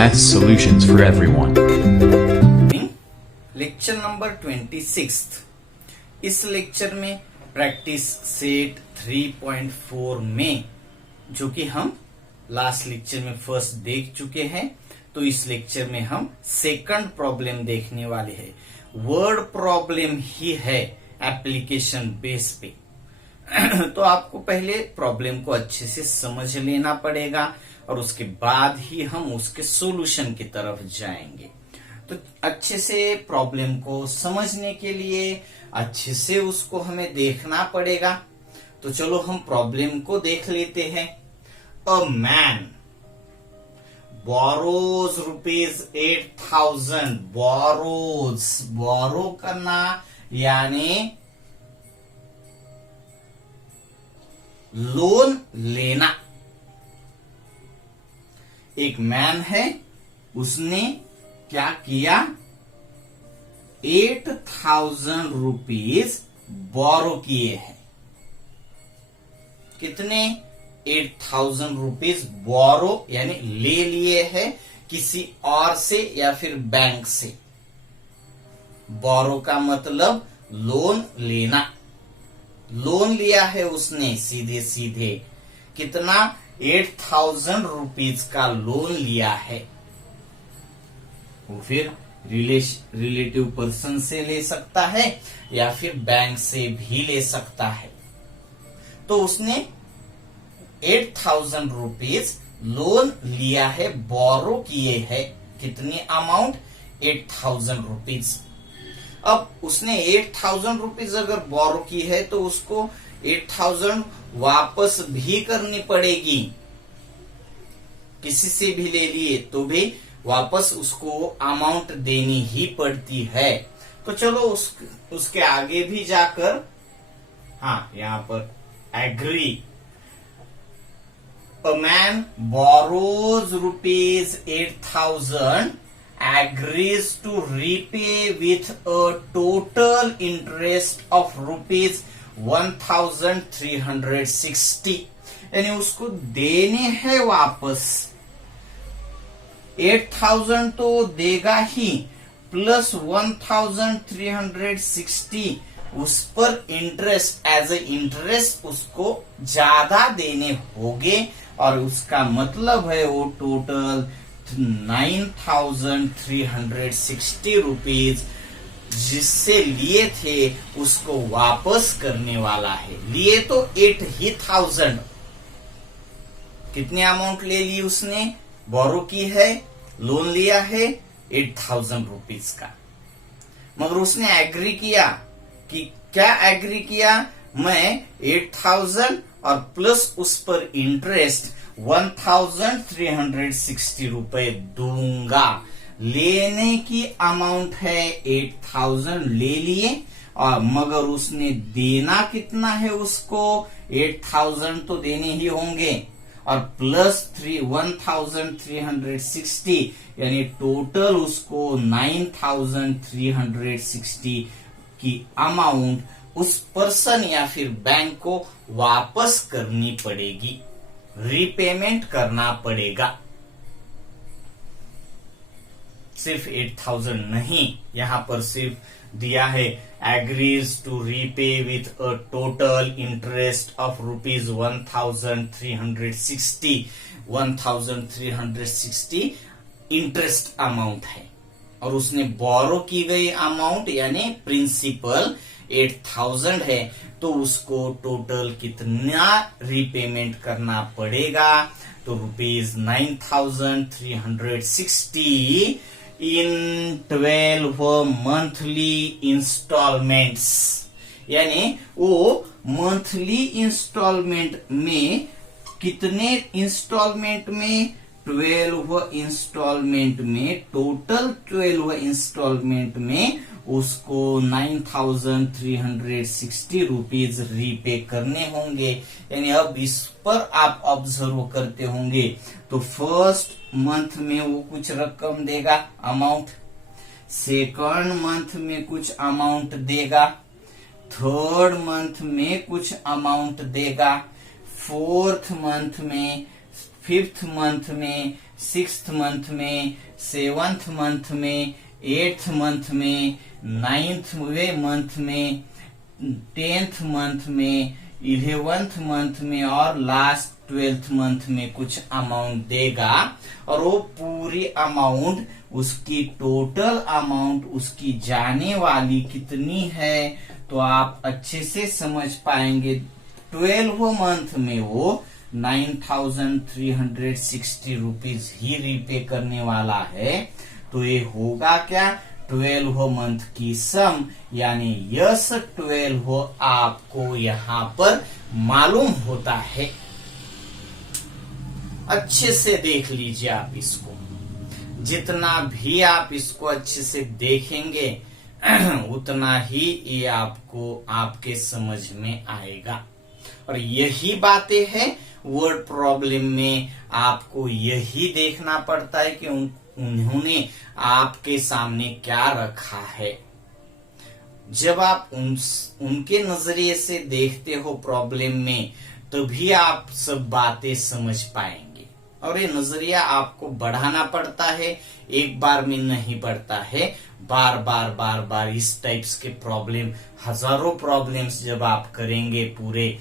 Math solutions for everyone. Lecture number 26। इस lecture में practice set 3.4 में, जो कि हम लास्ट लेक्चर में फर्स्ट देख चुके हैं, तो इस लेक्चर में हम सेकंड प्रॉब्लम देखने वाले हैं। वर्ड प्रॉब्लम ही है एप्लीकेशन बेस पे। तो आपको पहले प्रॉब्लम को अच्छे से समझ लेना पड़ेगा और उसके बाद ही हम उसके सॉल्यूशन की तरफ जाएंगे। तो अच्छे से प्रॉब्लम को समझने के लिए अच्छे से उसको हमें देखना पड़ेगा। तो चलो हम प्रॉब्लम को देख लेते हैं। अ मैन बोरोज ₹8,000। बोरो करना यानी लोन लेना। एक मैन है, उसने क्या किया, 8,000 रुपीज बोरो किए हैं। कितने? 8,000 रुपीज बोरो यानी ले लिए हैं किसी और से या फिर बैंक से। बोरो का मतलब लोन लेना। लोन लिया है उसने सीधे सीधे। कितना? 8,000 रुपीज का लोन लिया है। वो फिर रिलेटिव पर्सन से ले सकता है या फिर बैंक से भी ले सकता है। तो उसने 8,000 रुपीज लोन लिया है, बोरो किए है। कितनी अमाउंट? 8,000 रुपीज। अब उसने 8,000 रुपीज अगर बोरो की है तो उसको 8,000 वापस भी करनी पड़ेगी। किसी से भी ले लिए तो भी वापस उसको अमाउंट देनी ही पड़ती है। तो चलो उसके आगे भी जाकर, हाँ, यहां पर agree. A man borrows ₹8,000 agrees to repay with a total interest of ₹1,360। यानी उसको देने हैं वापस 8,000 तो देगा ही, प्लस 1,360 उस पर इंटरेस्ट, एज ए इंटरेस्ट उसको ज्यादा देने होंगे। और उसका मतलब है वो टोटल 9,360 रुपीज जिससे लिए थे उसको वापस करने वाला है। लिए तो 8,000। कितने अमाउंट ले ली उसने? बोरो की है, लोन लिया है 8,000 रुपीज का। मगर उसने एग्री किया कि क्या एग्री किया? मैं 8,000 और प्लस उस पर इंटरेस्ट 1,360 रुपए दूंगा। लेने की अमाउंट है 8,000 ले लिए, और मगर उसने देना कितना है उसको? 8,000 तो देने ही होंगे, और प्लस 1,360 यानी टोटल उसको 9,360 की अमाउंट उस पर्सन या फिर बैंक को वापस करनी पड़ेगी, रीपेमेंट करना पड़ेगा। सिर्फ 8,000 नहीं, यहां पर सिर्फ दिया है agrees to repay with a total interest of ₹1,360। 1,360 interest amount है, और उसने बोरो की गई अमाउंट यानी प्रिंसिपल 8,000 है। तो उसको टोटल कितना रीपेमेंट करना पड़ेगा? तो ₹9,360 इन 12 मंथली इंस्टॉलमेंट्स। यानी वो मंथली इंस्टॉलमेंट में, कितने इंस्टॉलमेंट में? 12 इंस्टॉलमेंट में, टोटल 12 इंस्टॉलमेंट में उसको 9,360 रुपीज रीपे करने होंगे। यानी अब इस पर आप ऑब्जर्व करते होंगे तो फर्स्ट मंथ में वो कुछ रकम देगा, अमाउंट, सेकंड मंथ में कुछ अमाउंट देगा, थर्ड मंथ में कुछ अमाउंट देगा, फोर्थ मंथ में 5th मंथ में, 6th मंथ में, 7th मंथ में, 8th मंथ में, 9th मंथ में, 10th मंथ में, 11th मंथ में और लास्ट 12th मंथ में कुछ अमाउंट देगा, और वो पूरी अमाउंट, उसकी टोटल अमाउंट उसकी जाने वाली कितनी है, तो आप अच्छे से समझ पाएंगे। 12 मंथ में वो 9,360 रुपीज ही रीपे करने वाला है। तो ये होगा क्या, 12 मंथ की सम, यानी यस 12 आपको यहाँ पर मालूम होता है। अच्छे से देख लीजिए आप इसको, जितना भी आप इसको अच्छे से देखेंगे उतना ही ये आपको आपके समझ में आएगा। और यही बातें हैं वर्ड प्रॉब्लम में, आपको यही देखना पड़ता है कि उन्होंने आपके सामने क्या रखा है। जब आप उनके नजरिए से देखते हो प्रॉब्लम में, तभी आप सब बातें समझ पाएंगे। और ये नजरिया आपको बढ़ाना पड़ता है, एक बार में नहीं बढ़ता है, बार बार बार बार इस टाइप्स के प्रॉब्लम, हजारों प्रॉब्लम्स जब आप करेंगे पूरे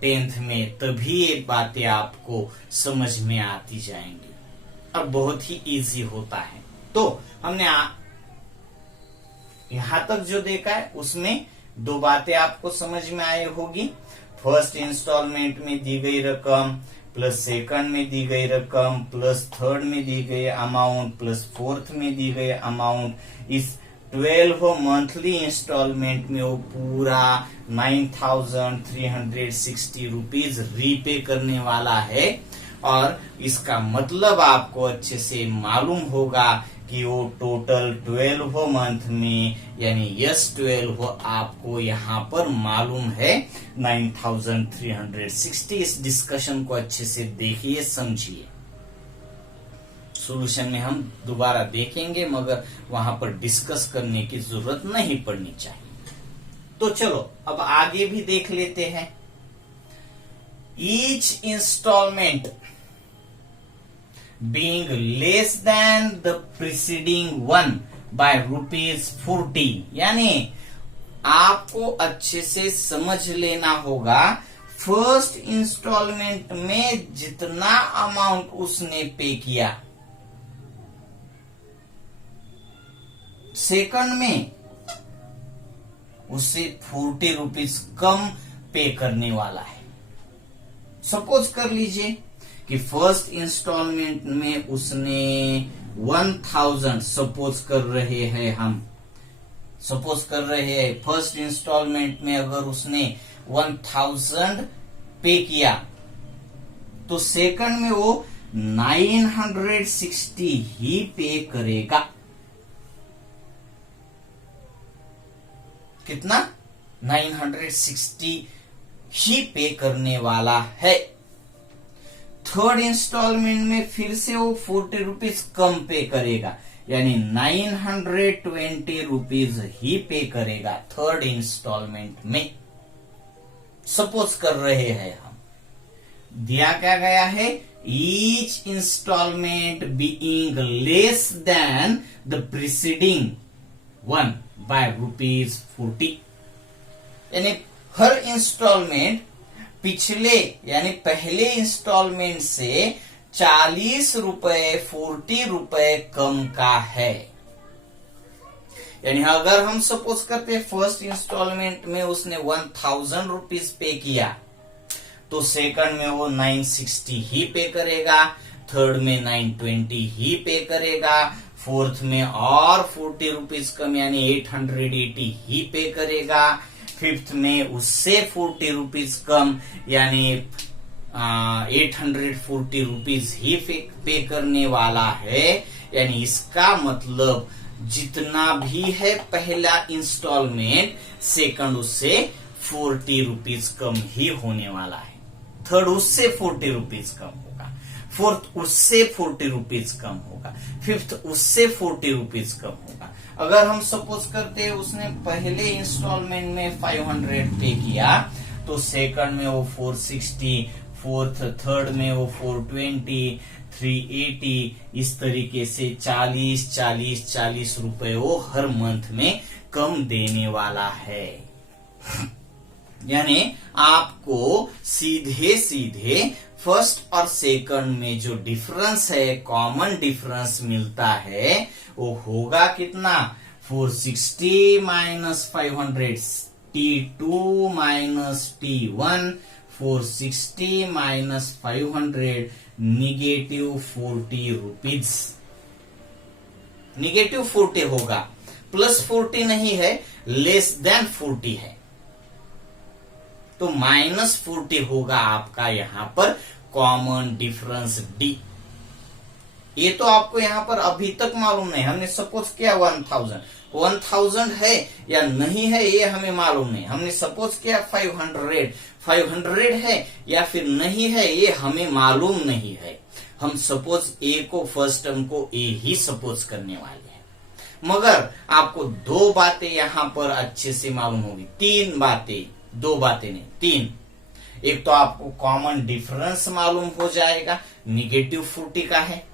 10th में, तभी ये बातें आपको समझ में आती जाएंगी। अब बहुत ही इजी होता है। तो हमने यहां तक जो देखा है उसमें दो बातें आपको समझ में आई होगी। फर्स्ट इंस्टॉलमेंट में दी गई रकम प्लस सेकंड में दी गई रकम प्लस थर्ड में दी गई अमाउंट प्लस फोर्थ में दी गई अमाउंट, इस 12 मंथली इंस्टॉलमेंट में वो पूरा 9,360 रुपीज रीपे करने वाला है। और इसका मतलब आपको अच्छे से मालूम होगा कि वो टोटल 12 मंथ में, यानी यस 12 आपको यहाँ पर मालूम है 9,360। इस डिस्कशन को अच्छे से देखिए, समझिए। सॉल्यूशन में हम दोबारा देखेंगे, मगर वहां पर डिस्कस करने की जरूरत नहीं पड़नी चाहिए। तो चलो अब आगे भी देख लेते हैं। Each installment being less than the preceding one by ₹40, यानी आपको अच्छे से समझ लेना होगा, फर्स्ट इंस्टॉलमेंट में जितना अमाउंट उसने पे किया, सेकंड में उससे 40 रुपीज कम पे करने वाला है। सपोज कर लीजिए कि फर्स्ट इंस्टॉलमेंट में उसने 1,000, सपोज कर रहे हैं फर्स्ट इंस्टॉलमेंट में अगर उसने 1,000 पे किया, तो सेकंड में वो 960 ही पे करेगा। कितना? 960 ही पे करने वाला है। थर्ड इंस्टॉलमेंट में फिर से वो 40 रुपीज कम पे करेगा, यानी 920 रुपीज ही पे करेगा थर्ड इंस्टॉलमेंट में। सपोज कर रहे हैं हम, दिया क्या गया है, each installment being less than the preceding one by ₹40, यानी हर इंस्टॉलमेंट पिछले यानी पहले इंस्टॉलमेंट से 40 रुपए कम का है। यानी अगर हम सपोज करते फर्स्ट इंस्टॉलमेंट में उसने 1,000 रुपीज पे किया, तो सेकंड में वो 960 ही पे करेगा, थर्ड में 920 ही पे करेगा, फोर्थ में और 40 रुपीज कम यानी 880 ही पे करेगा, फिफ्थ में उससे 40 रुपीज कम यानी 840 रुपीज ही पे करने वाला है। यानी इसका मतलब जितना भी है पहला इंस्टॉलमेंट, सेकंड उससे 40 रुपीज कम ही होने वाला है, थर्ड उससे 40 रुपीज कम होगा, फोर्थ उससे 40 रुपीज कम होगा, फिफ्थ उससे 40 रुपीज कम होगा। अगर हम सपोज करते हैं उसने पहले इंस्टॉलमेंट में 500 पे किया, तो सेकंड में वो 460, थर्ड में वो 420, 380, इस तरीके से 40 रुपए वो हर मंथ में कम देने वाला है। यानी आपको सीधे सीधे फर्स्ट और सेकंड में जो डिफरेंस है, कॉमन डिफरेंस मिलता है, वो होगा कितना? 460 minus 500, T2 minus T1, 460 minus 500, negative 40 rupees. Negative 40 होगा, प्लस 40 नहीं है, लेस देन 40 है, तो माइनस 40 होगा आपका यहां पर कॉमन डिफरेंस डी। ये तो आपको यहां पर अभी तक मालूम नहीं, हमने सपोज किया 1000 है या नहीं है ये हमें मालूम नहीं। हमने सपोज किया 500 है या फिर नहीं है ये हमें मालूम नहीं है। हम सपोज ए को, फर्स्ट टर्म को ए ही सपोज करने वाले हैं, मगर आपको दो बातें यहां पर अच्छे से मालूम होगी, तीन बातें, दो बातें नहीं, तीन। एक तो आपको कॉमन डिफरेंस मालूम हो जाएगा, निगेटिव 40 का है।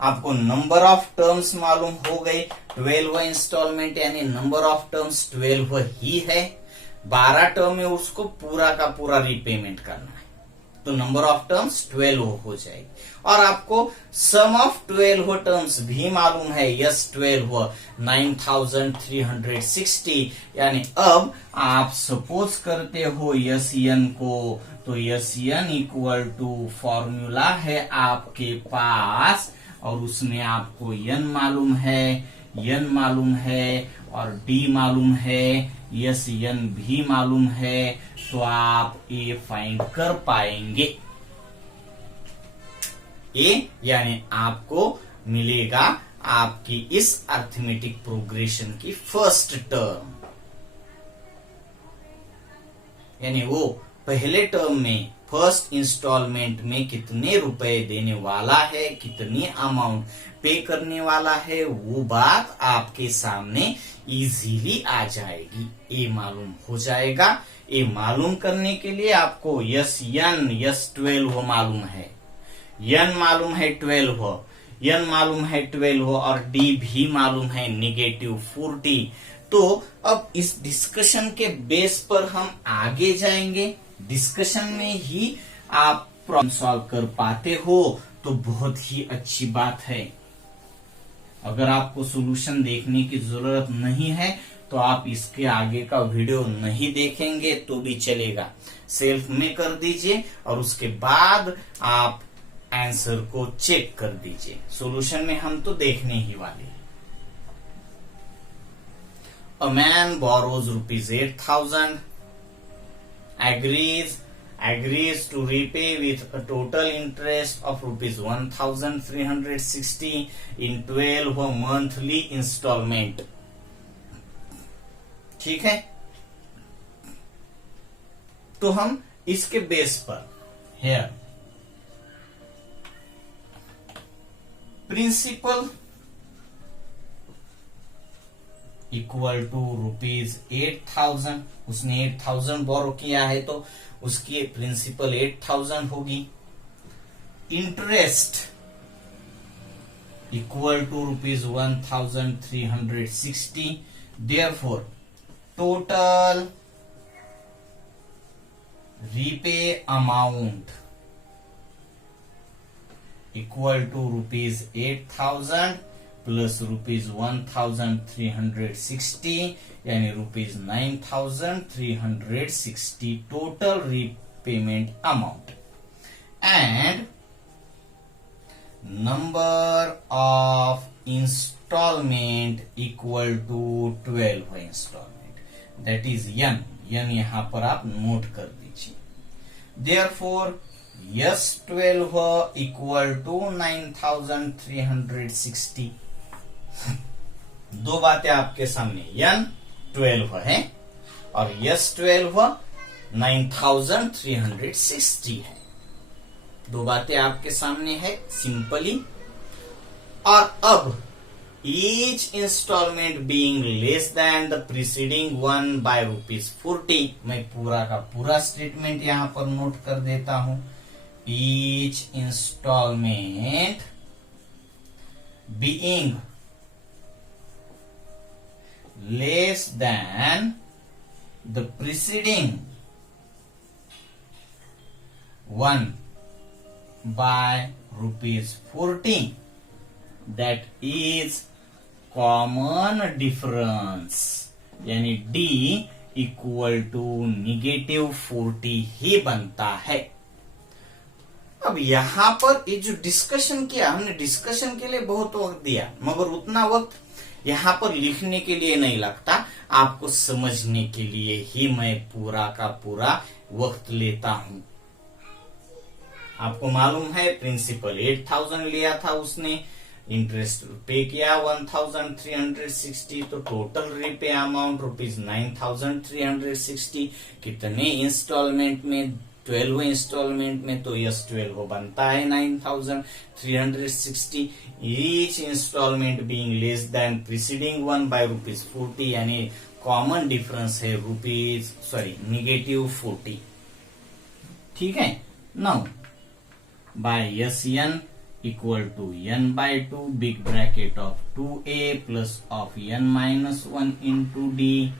आपको नंबर ऑफ टर्म्स मालूम हो गई, 12 इंस्टॉलमेंट, यानी नंबर ऑफ टर्म्स 12 ही है। 12 टर्म में उसको पूरा का पूरा रीपेमेंट करना है, तो नंबर ऑफ टर्म्स 12 हो जाएगी। और आपको सम ऑफ 12 टर्म्स भी मालूम है, यस 12, 9360। यानी अब आप सपोज करते हो यस एन को, तो S n equal to formula है आपके पास, और उसमें आपको एन मालूम है और डी मालूम है, यस एन भी मालूम है, तो आप ए फाइंड कर पाएंगे। ए यानी आपको मिलेगा आपकी इस अर्थमेटिक प्रोग्रेशन की फर्स्ट टर्म, यानी वो पहले टर्म में फर्स्ट इंस्टॉलमेंट में कितने रुपए देने वाला है, कितनी अमाउंट पे करने वाला है, वो बात आपके सामने इजीली आ जाएगी। ये मालूम हो जाएगा। ये मालूम करने के लिए आपको यस 12 मालूम है, एन मालूम है 12 और डी भी मालूम है निगेटिव 40। तो अब इस डिस्कशन के बेस पर हम आगे जाएंगे। डिस्कशन में ही आप प्रॉब्लम सॉल्व कर पाते हो तो बहुत ही अच्छी बात है। अगर आपको सॉल्यूशन देखने की जरूरत नहीं है तो आप इसके आगे का वीडियो नहीं देखेंगे तो भी चलेगा, सेल्फ में कर दीजिए और उसके बाद आप आंसर को चेक कर दीजिए। सॉल्यूशन में हम तो देखने ही वाले हैं। A man borrows rupees 8,000, agrees to repay with a total interest of rupees 1,360 in 12 monthly installment। ठीक है, तो हम इसके बेस पर here principal equal to rupees 8,000, उसने 8,000 बोरो किया है तो उसकी प्रिंसिपल 8,000 होगी। Interest equal to rupees 1,360, therefore total repay amount equal to rupees 8,000 plus rupees 1,360 यानी rupees 9,360 total repayment amount. And number of installment equal to 12 installment, that is n. यहां पर आप नोट कर दीजिए। Therefore S 12 equal to 9,360। दो बातें आपके सामने, यन 12 है और यस 12 9,360 है। दो बातें आपके सामने है सिंपली। और अब each installment being less than the preceding one by ₹40। मैं पूरा का पूरा स्टेटमेंट यहां पर नोट कर देता हूं। Each installment being less than the preceding one by ₹40, that is common difference, यानी D इक्वल टू -40 ही बनता है। अब यहां पर ये जो डिस्कशन किया हमने, डिस्कशन के लिए बहुत वक्त दिया, मगर उतना वक्त यहां पर लिखने के लिए नहीं लगता, आपको समझने के लिए ही मैं पूरा का पूरा वक्त लेता हूं। आपको मालूम है प्रिंसिपल 8000 लिया था उसने, इंटरेस्ट पे किया 1360, तो टोटल रीपे अमाउंट ₹9360। कितने इंस्टॉलमेंट में? 12 इंस्टॉलमेंट में, तो यस 12 बनता है 9360। Each installment being less than preceding one by ₹40, यानी कॉमन डिफरेंस है -40। ठीक है। Now by SN equal to n/2 big bracket of 2a plus of n-1 into D।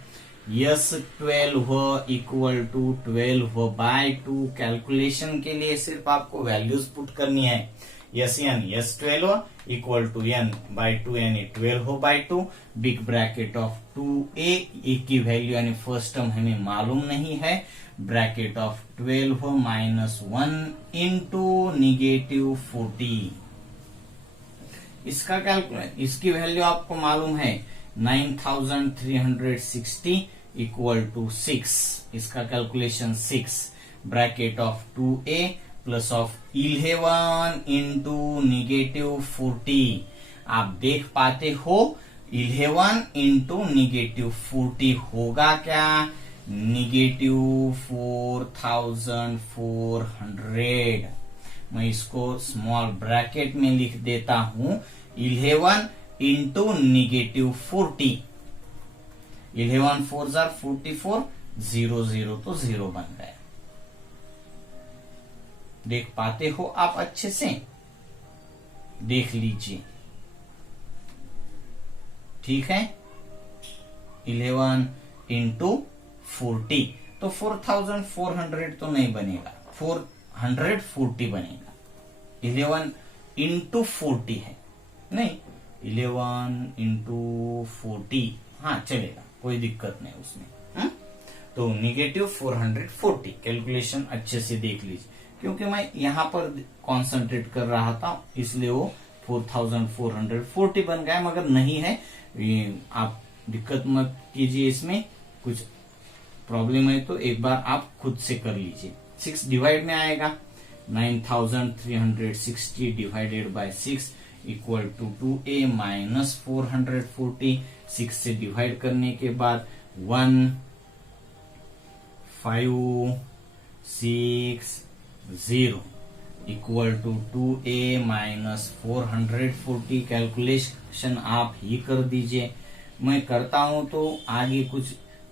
S12 equal to 12/2। Calculation के लिए सिर्फ आपको वैल्यूज पुट करनी है। SN S12 equal to n/2 यानी 12/2 बिग ब्रैकेट ऑफ 2a, ए की वैल्यू यानी first term हमें मालूम नहीं है, ब्रैकेट ऑफ 12 - 1 इंटू -40। इसका कैलकुलेट, इसकी वैल्यू आपको मालूम है 9360 इक्वल टू 6। इसका calculation 6 bracket of 2a plus of 11 into -40। आप देख पाते हो 11 इंटू -40 होगा क्या? -4400। मैं इसको स्मॉल ब्रैकेट में लिख देता हूं, 11 इंटू -40। 11 4 44, 0 तो 0 बन गया। देख पाते हो आप? अच्छे से देख लीजिए। ठीक है। 11 इंटू 40 तो 4400 तो नहीं बनेगा, 440 बनेगा। 11 इंटू 40 है, नहीं 11 इंटू 40, हाँ चलेगा, कोई दिक्कत नहीं उसमें। तो -440। कैलकुलेशन अच्छे से देख लीजिए, क्योंकि मैं यहां पर कॉन्सेंट्रेट कर रहा था इसलिए वो 4440 बन गया, मगर नहीं है, आप दिक्कत मत कीजिए। इसमें कुछ प्रॉब्लम है तो एक बार आप खुद से कर लीजिए। 6 डिवाइड में आएगा, 9360 divided by 6 equal to 2a minus 440। 6 से डिवाइड करने के बाद 1 5 6 0 equal to 2a minus 440। Calculation आप ही कर दीजिए, मैं करता हूं तो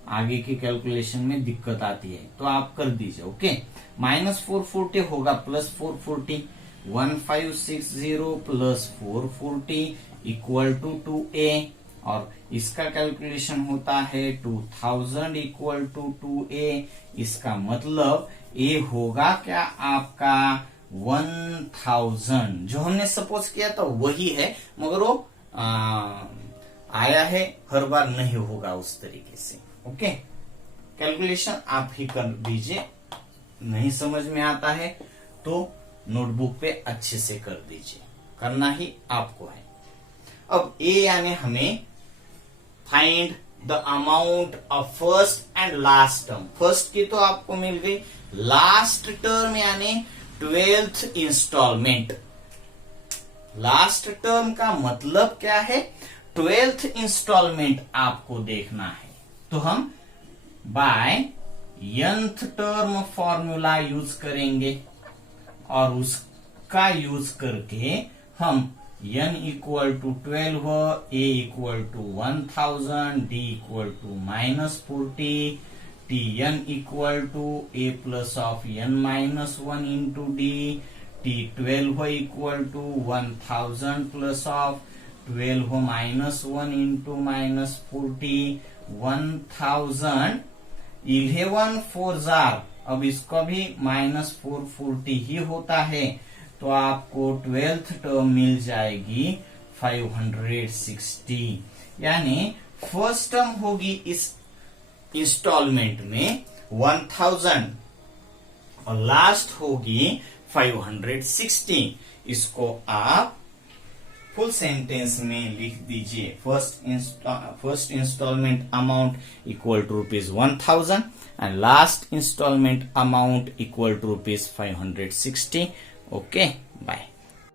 आगे की कैलकुलेशन में दिक्कत आती है, तो आप कर दीजिए। ओके, माइनस 440 होगा plus 440, 1560 plus 440 equal to 2a, और इसका कैलकुलेशन होता है 2000 इक्वल टू 2a। इसका मतलब ये होगा क्या आपका 1000। जो हमने सपोज किया था वही है, मगर वो आया है, हर बार नहीं होगा उस तरीके से। ओके, कैलकुलेशन आप ही कर दीजिए, नहीं समझ में आता है तो नोटबुक पे अच्छे से कर दीजिए, करना ही आपको है। अब ए यानी हमें find the amount of first and last term. First की तो आपको मिल गई, लास्ट टर्म यानी 12th इंस्टॉलमेंट। लास्ट टर्म का मतलब क्या है? 12th इंस्टॉलमेंट आपको देखना है, तो हम by nth term formula use करेंगे, और उसका यूज करके हम n equal to 12, a equal to 1000, d equal to -40, tn equal to a plus of n minus 1 into d, t12 equal to 1000 plus of 12 minus 1 into -40, 1000, 11 4 जार, अब इसका भी -440 ही होता है, तो आपको 12th टर्म मिल जाएगी 560, यानी फर्स्ट टर्म होगी इस इंस्टॉलमेंट में 1000 और लास्ट होगी 560। इसको आप फुल सेंटेंस में लिख दीजिए। First installment amount equal to ₹1000 and last installment amount equal to ₹560. Okay, bye.